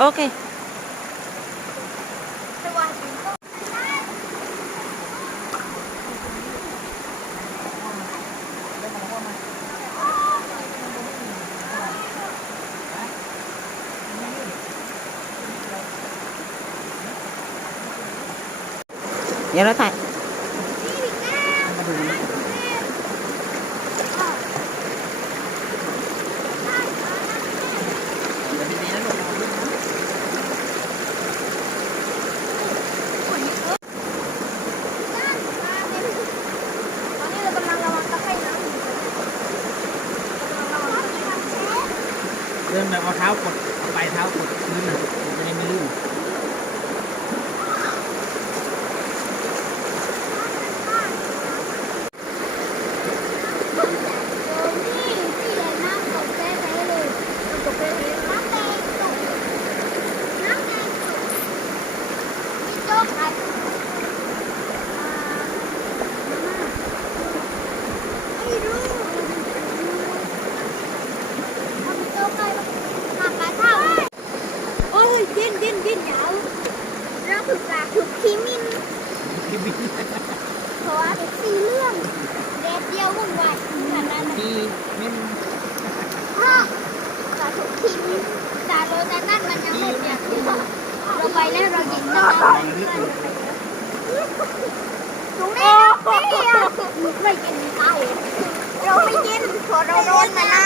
โอเคเดี๋ยวเราถ่ายมาดูนะเดินแบบเอาเท้ากดเอาปลายเท้ากดพื้นนะจะได้ไม่ลื่นเพราะว่าเป็นสีเรื่องเด็ดเดียววุ่นวายขนาดนั้น ที่ไม่ เพราะสาธุทีมสาโรนันนั่นมันยังไม่เปียกเราไปแล้วเราหยิบน้ำตรงนี้ไม่กินเต้าเราไม่กินเพราะเราโดนมานะ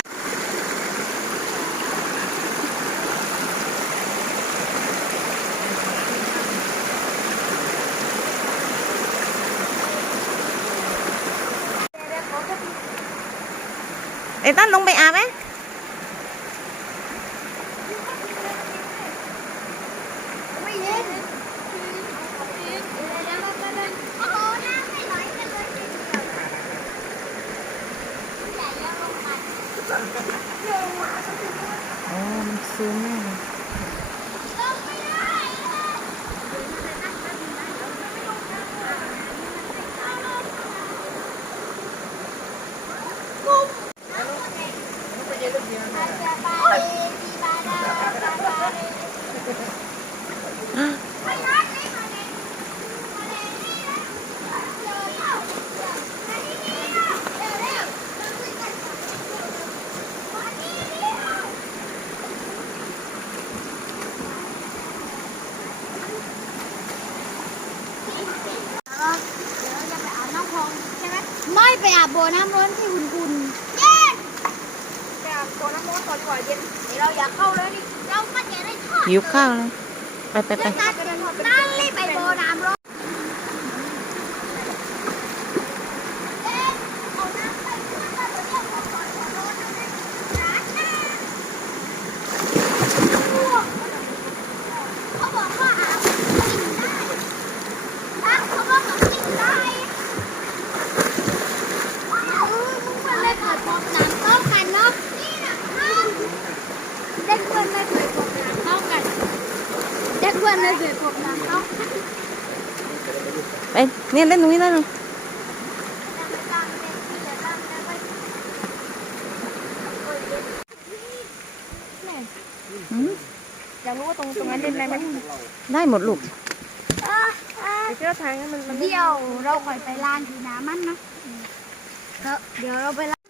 ไอ้ตั้นลงไปอาบไหมไม่เย็นโอ้โหน้ำไม่ไหลกันเลยใหญ่แล้วลงมา อ๋อมันซูมแน่เลย ลงไม่ได้ ไม่ไปอาบบ่อน้ำร้อนที่อุ่นๆเย็นไปอาบบ่อน้ำร้อนก่อนดีกว่าเย็นเราอยากเข้าเลยนี่เราก็จะได้ทอด หิวข้าวเลยไปนั่นรีบไปบ่อน้ำร้อนเขาบอกว่าอาบกินได้เขาบอกว่ากินได้มันเลยเปิดบ่อน้ำเข้ากันเนาะเด็กเพื่อนเลยเปิดบ่อน้ำเข้ากันเด็กเพื่อนเลยเปิดบ่อน้ำเข้ากัน ไปเนี่ยเล่นตรงนี้ได้เลยอยากรู้ว่าตรงนั้นเล่นอะไรไหม ได้หมดลูก เชื่อทางนั้นมัน เดี๋ยวเราค่อยไปล้างที่น้ำมันนะเดี๋ยวเราไปล้าง